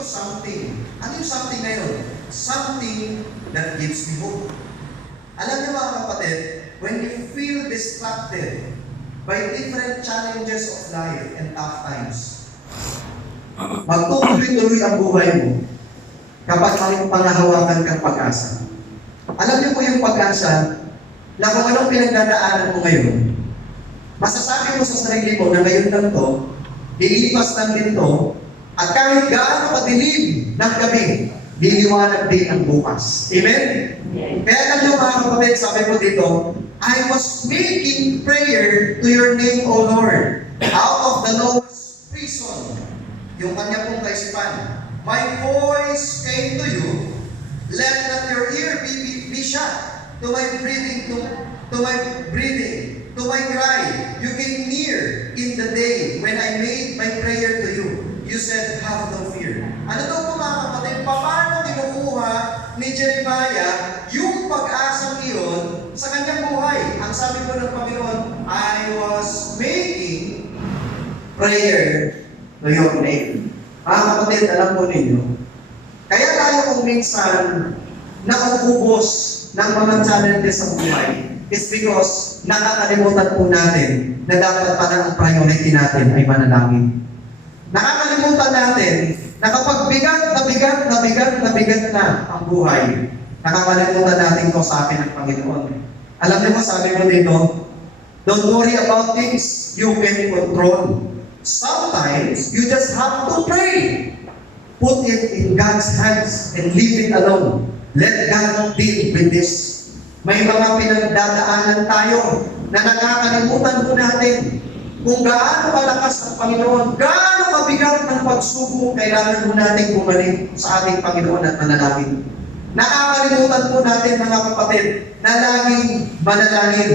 ko something. Ano yung something na yun? Something that gives me hope. Alam niyo mga kapatid, when you feel distracted by different challenges of life and tough times, magtutuloy-tuloy ang buhay mo kapag may pangahawakan kang pag-asa. Alam niyo po yung pag-asa na kung anong pinagdadaanan mo ngayon, masasabi mo sa sarili mo na ngayon lang to, lilipas lang din to, at kahit gaano kadilim ng gabi, liliwanag din ang bukas. Amen? Yes. Kaya alam niyo mga kapatid, sabi ko dito, I was making prayer to your name, O Lord, out of the lowest prison. Yung kanya pong kaisipan. My voice came to you, let not your ear be shut to my breathing, to my breathing, to my cry. You came near in the day when I made my prayer to you. You said, have no fear. Ano daw po mga kapatid? Paano kinukuha ni Jeremiah yung pag-asang iyon sa kanyang buhay? Ang sabi po ng Panginoon, I was making prayer to your name. Mga kapatid, alam po ninyo, kaya tayo kung minsan nauubos ng mga challenges sa buhay is because nakakalimutan po natin na dapat pala ang priority natin ay manalangin. Nakakalimutan natin na kapag bigat na ang buhay, nakakalimutan natin kausapin ng Panginoon. Alam niyo mo, sabi mo dito, don't worry about things you can control. Sometimes, you just have to pray. Put it in God's hands and leave it alone. Let God deal with this. May mga pinagdadaanan tayo na nakakalimutan po natin kung gaano kalakas ang Panginoon, gaano kabigat ng pagsubok, kailangan po natin bumalik sa ating Panginoon at manalangin. Nakakalimutan po natin mga kapatid na laging manalangin.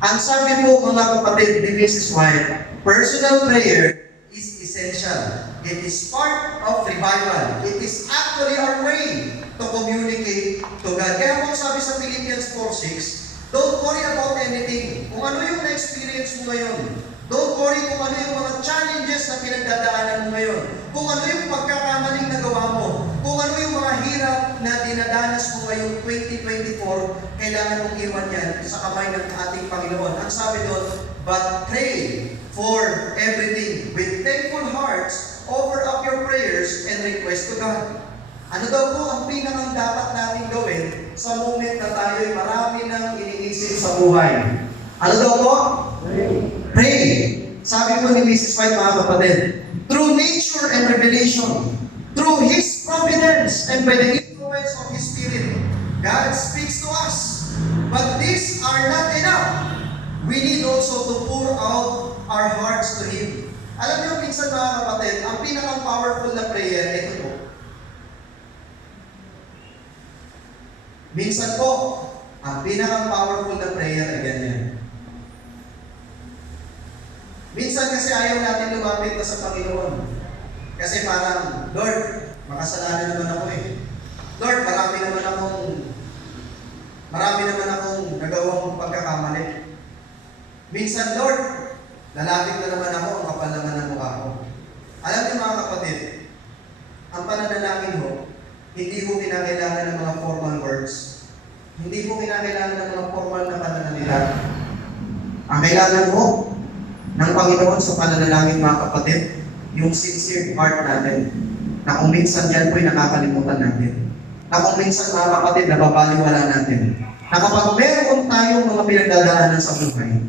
Ang sabi po mga kapatid ni Mrs. White, personal prayer is essential. It is part of revival. It is actually our way to communicate to God. Kaya po sabi sa Philippians 4:6, don't worry about anything. Kung ano yung na-experience mo ngayon, don't worry kung ano yung mga challenges na pinagdadaanan mo ngayon, kung ano yung pagkakamaling nagawa mo, kung ano yung mga hirap na dinadanas mo ngayong 2024, kailangan mong iwan yan sa kamay ng ating Panginoon. Ang sabi doon, but pray for everything with thankful hearts, offer up your prayers and request to God. Ano daw po ang pinakang dapat natin gawin sa moment na tayo'y marami nang iniisip sa buhay? Ano daw po? Pray. Sabi po ni Mrs. White, mga kapatid, through nature and revelation, through His providence and by the influence of His Spirit, God speaks to us. But these are not enough. We need also to pour out our hearts to Him. Alam niyo, minsan mga kapatid, ang pinaka-powerful na prayer, ito po. Minsan po, ang pinaka-powerful na prayer ay ganyan. Minsan kasi ayaw natin lumapit na sa Panginoon. Kasi parang, Lord, makasalanan naman ako eh. Lord, marami naman akong nagawang pagkakamali. Minsan, Lord, lalapit na naman ako, ang kapal naman ng mukha ko. Alam niyo mga kapatid, ang pananalangin ho, hindi ho kinakailangan ng mga formal words. Hindi ho kinakailangan ng mga formal na pananalita. Ang kailangan ho ng Panginoon sa pananalangin mga kapatid, yung sincere heart natin. Na kung minsan yan po'y nakakalimutan natin. Na kung minsan mga kapatid, nababaliwala natin. Na kapag meron tayong mga pinagdadaanan sa buhay,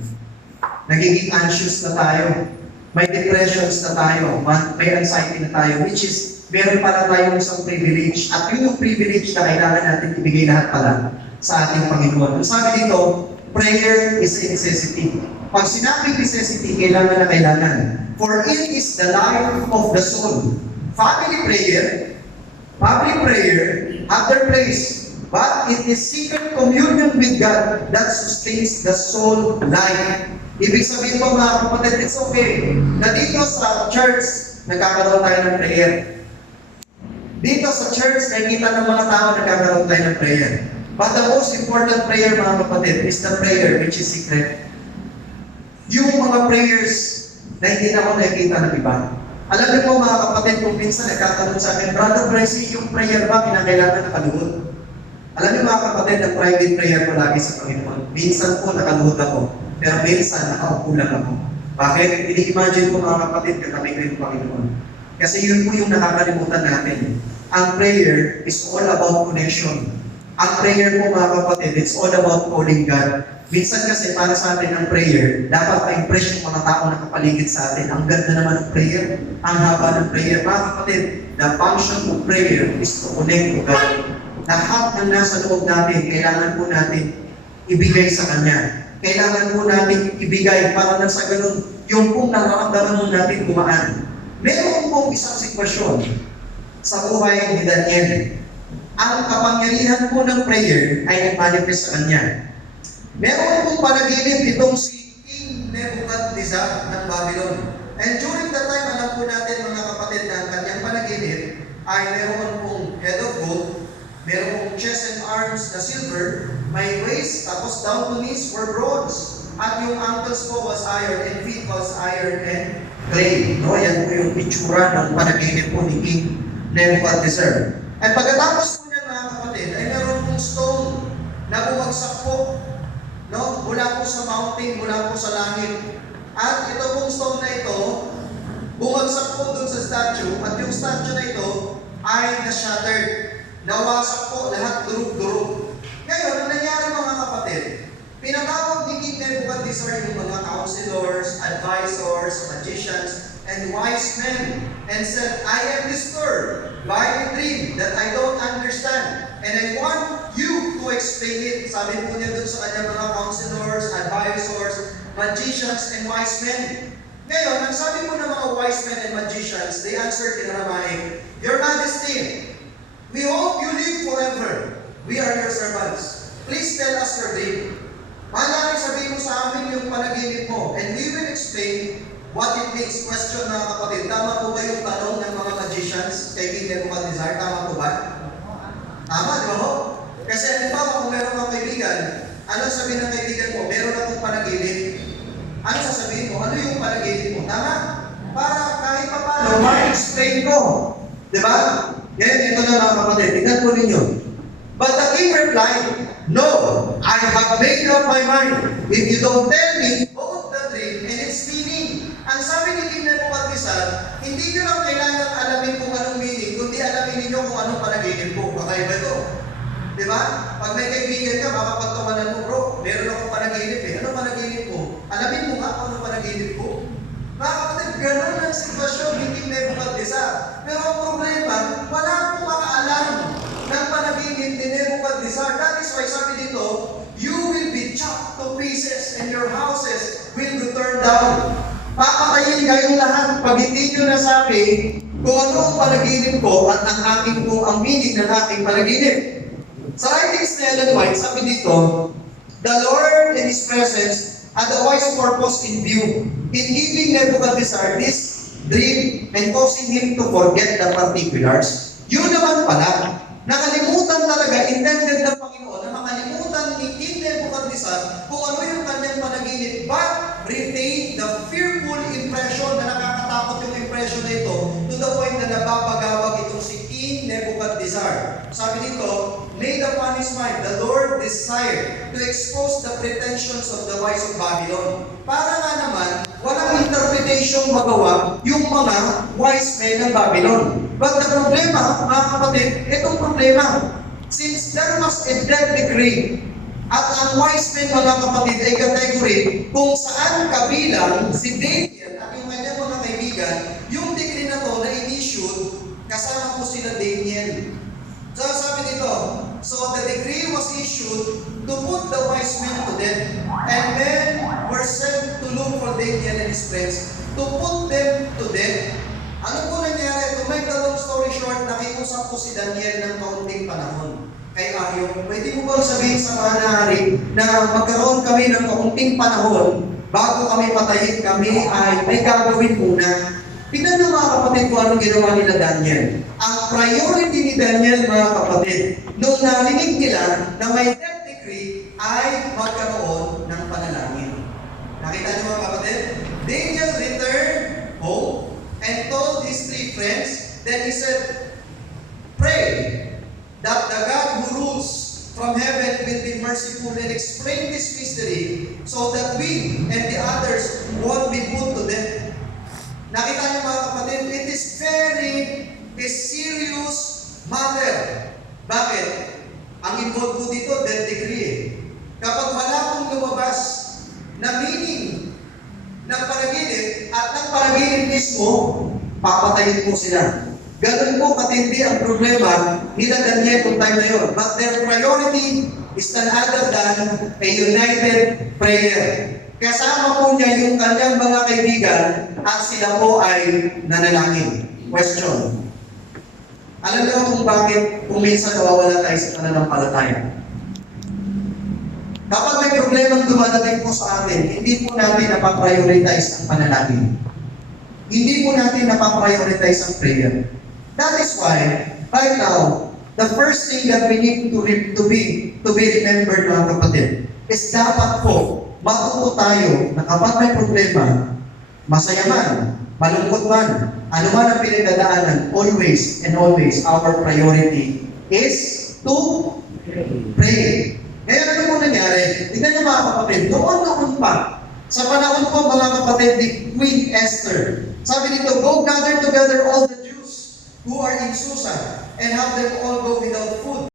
nagiging anxious na tayo, may depressions na tayo, may anxiety na tayo, which is, meron pala tayong isang privilege. At yun yung privilege na kailangan natin ibigay lahat pala sa ating Panginoon. Ang sabi dito, prayer is a necessity. Pag sinabing necessity, kailangan na kailangan. For it is the life of the soul. Family prayer, public prayer, have their place. But it is secret communion with God that sustains the soul life. Ibig sabihin po mga kapatid, it's okay na dito sa church, nagkakaroon tayo ng prayer. Dito sa church, nakikita ng mga tao nagkakaroon tayo ng prayer. But the most important prayer mga kapatid is the prayer which is secret. Yung mga prayers na hindi na ako nakikita ng iba. Alam niyo po mga kapatid, kung minsan nagkatanong sa akin, Brother Bryce, yung prayer ba kinakailangan nakaluhod? Alam niyo mga kapatid, ang private prayer ko lagi sa Panginoon. Minsan po nakaluhod ako, pero minsan nakaupo lang ako. Bakit? Ini-imagine ko mga kapatid, katabi ko yung Panginoon. Kasi yun po yung nakakalimutan natin. Ang prayer is all about connection. Ang prayer po mga kapatid, it's all about calling God. Minsan kasi para sa atin ang prayer, dapat ma-impress yung mga tao na kapaligid sa atin. Ang ganda naman ng prayer, ang haba ng prayer. Mga kapatid, the function of prayer is to connect to God. Lahat ng nasa loob natin, kailangan po natin ibigay sa Kanya. Kailangan po natin ibigay para na sa ganun, yung pong nararamdaman mo natin gumaan. Meron pong isang sitwasyon sa buhay ni Daniel. Ang kapangyarihan po ng prayer ay nag-manifest sa kanya. Meron pong panaginip itong si King Nebuchadnezzar ng Babylon. And during that time, alam po natin mga kapatid na ang kanyang panaginip ay meron pong head of gold, meron pong chest and arms na silver, may waist, tapos down to knees were bronze. At yung ankles po was iron and feet was iron and clay. No, yan po yung itsura ng panaginip po ni King Nebuchadnezzar. At pagkatapos po niya mga kapatid, ay meron pong stone na bumagsak po, no? Mula po sa mountain, mula po sa langit. At ito pong stone na ito, bumagsak po dun sa statue, at yung statue na ito ay na-shattered. Nawasak po lahat durug-durug. Ngayon, ang nangyari mga kapatid, pinatawag ni King Nebuchadnezzar yung mga counselors, advisors, magicians, and wise men, and said, I am disturbed by a dream that I don't understand, and I want you to explain it. Sabi po niya dun sa kanyang mga counselors, advisors, magicians, and wise men. Ngayon, ang sabi po ng mga wise men and magicians, they answered in Aramaic, Your Majesty, we hope you live forever. We are your servants. Please tell us your dream. Maaaring sabihin mo sa amin yung panaginip mo, and we will explain what it means. Question mga kapatid, tama po ba yung tanong ng mga magicians kay King Nebuchadnezzar? Tama po ba? Tama, di ba ho? Kasi halimbawa kung meron kang kaibigan, ano sabihin ng kaibigan mo? Meron akong panaginip. Ano sasabihin mo? Ano yung panaginip mo? Tama? Para kahit pa paano, ma-explain ko. Di ba? Ngayon, ito na mga kapatid, tingnan po ninyo. But the king replied, No, I have made up my mind. If you don't tell me both the dream and its meaning. Ang sabi ni King Nebuchadnezzar, hindi nyo lang kailangan alamin kung anong meaning, kundi alamin ninyo kung anong panaginip ko. Kakaiba ito. Diba? Pag may kaibigan ka, makapagtamanan mo, bro, meron akong panaginip eh. Ano panaginip ko? Alamin mo nga kung anong panaginip ko. Mga kapatid, gano'n ang sitwasyon ni King Nebuchadnezzar. Pero ang problema, wala akong makaalam ng panaginip ni Nebuchadnezzar. That is why sabi dito, you will be chopped to pieces and your houses will be turned down. Papatayin kayong lahat pag hindi nyo nasabi kung ano ang panaginip ko at ang meaning ng aking panaginip. Sa writings ni Ellen White, sabi dito, the Lord in His presence had a wise purpose in view in giving Nebuchadnezzar this dream and causing him to forget the particulars. Yun naman pala, nakalimutan talaga, intended ng Panginoon na makalimutan ni King Nebuchadnezzar kung ano yung kanyang panaginip, but retain the fearful impression na nakakatakot yung impression na ito to the point na nababagawag itong si King Nebuchadnezzar. Sabi dito, made upon his mind, the Lord desired to expose the pretensions of the wise of Babylon. Para nga naman, walang interpretation magawa yung mga wise men ng Babylon. But the problema, mga kapatid, itong problema, since there was a death decree, at ang wise men, mga kapatid, ay category kung saan kabilang si Daniel at yung kanyang mga kaibigan, yung decree na to na in-issued, kasama po sila Daniel. So sabi dito, so the decree was issued to put the wise men to death, and men were sent to look for Daniel and his friends to put them to death. Ano po nangyari? To make the long story short, nakiusap po si Daniel ng kaunting panahon kay Aryo. Pwede mo bang sabihin sa mga hari na magkaroon kami ng kaunting panahon bago kami patayin, kami ay may gagawin muna. Tignan nyo mga kapatid kung anong ginawa nila Daniel. Ang priority ni Daniel mga kapatid, nung narinig nila na may death decree, ay magkaroon ng panalangin. Nakita nyo mga kapatid? Daniel returned home and told friends? Then he said, pray that the God who rules from heaven will be merciful and explain this mystery so that we and the others won't be put to death. Nakita niyo mga kapatid, it is a serious matter. Bakit? Ang involved po dito, death decree eh. Kapag wala pong lumabas na meaning ng panaginip at ng panaginip mismo, papatayin po sila. Ganun po katindi ang problema nila Daniel kung time na yun. But their priority is none other than a united prayer. Kasama po niya yung kanyang mga kaibigan at sila po ay nanalangin. Question. Alam niyo kung bakit kung minsan nawawala tayo sa pananampalataya? Kapag may problemang dumadating po sa atin, hindi po natin napaprioritize ang panalangin. Hindi po natin napaprioritize ang prayer. That is why, right now, the first thing that we need to be remembered, mga kapatid, is dapat po matuto tayo na kapag may problema, masaya man, malungkot man, ano man ang pinagdadaanan, always and always, our priority is to pray. Ngayon, ano po nangyari? Tignan niyo mga kapatid, noon pa, sa panahon po mga kapatid ni Queen Esther, sabi nito, go gather together all the Jews who are in Susa and have them all go without food.